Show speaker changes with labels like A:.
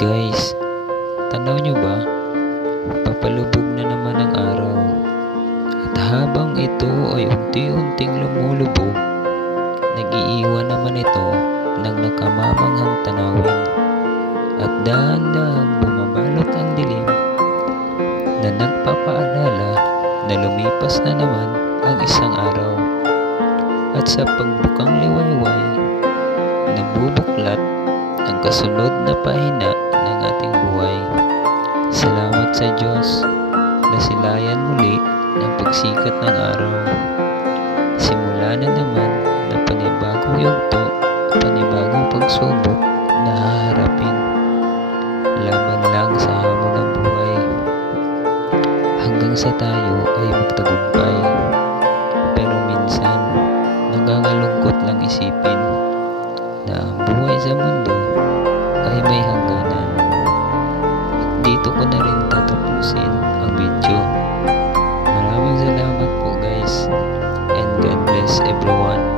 A: Guys, tanaw nyo ba? Papalubog na naman ang araw. At habang ito ay unti-unting lumulubog, nag-iiwan naman ito ng nakamamanghang tanawin. At dahan-dahang bumabalot ang dilim na nagpapaalala na lumipas na naman ang isang araw. At sa pagbukang liwayway, nabubuklat ang kasunod na pahina ng ating buhay. Salamat sa Diyos na silayan muli ng pagsikat ng araw. Simula na naman na panibagong yugto, panibagong pagsubok na haharapin. Laban lang sa hamon ng buhay. Hanggang sa tayo ay magtagumpay. Pero minsan, nangangalungkot lang isipin na ang buhay sa mundo may hangganan. Dito ko na rin tatapusin ang video. Maraming salamat po guys and God bless everyone.